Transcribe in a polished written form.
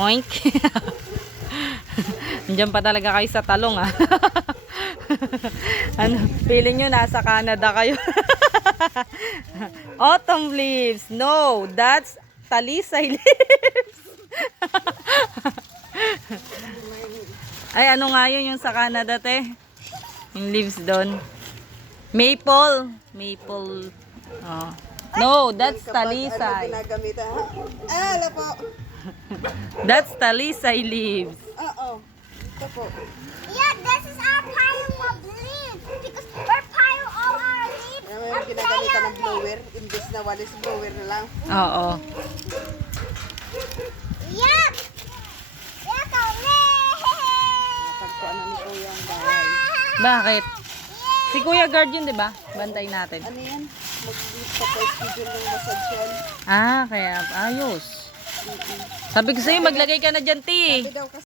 Oink. Nandiyan pa talaga kayo sa talong ah. Ano, feeling nyo nasa Canada kayo. Autumn leaves. No, that's talisay leaves. Ay, ano nga yun yung sa Canada, te? Yung leaves doon. Maple. Maple. Oh. No, that's talisay. Ano ginagamitan? Ala po. That's talisay leaves. Oo. Ito po. Yeah, this is our pile of leaves because we're pile all our leaves. Ano yung ginagamitan ng blower? Imbes na walis blower na lang. Oo. Yeah. Yeah, Pagkuan ni Kuya ang bahay. Bakit? Si Kuya Guard yun, di ba? Bantay natin. Ano yan? Mag-schedule ng massage yan. Ah, kaya ayos. Sabi ko sa'yo, maglagay ka na dyan, ti. Sabi daw kasi